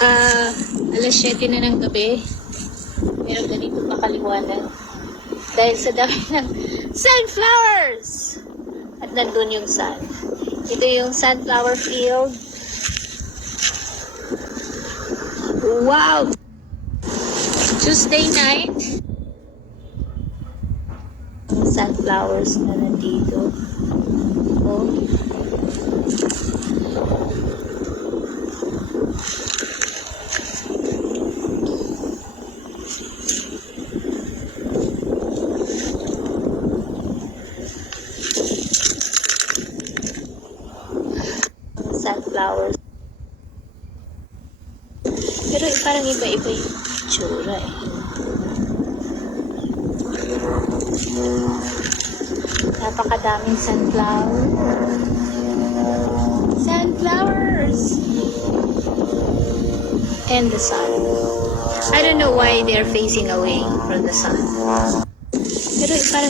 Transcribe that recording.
Alas 7 na ng gabi. Pero ganito pa kaliwanag. Dahil sa dami ng sunflowers! At nandun yung sun. Ito yung sunflower field. Wow! Tuesday night. Sunflowers na nandito. Oh. Sunflowers. Pero parang iba-iba yung itsura eh. Napakadaming sunflowers. Sunflowers! And the sun. I don't know why they're facing away from the sun. Pero parang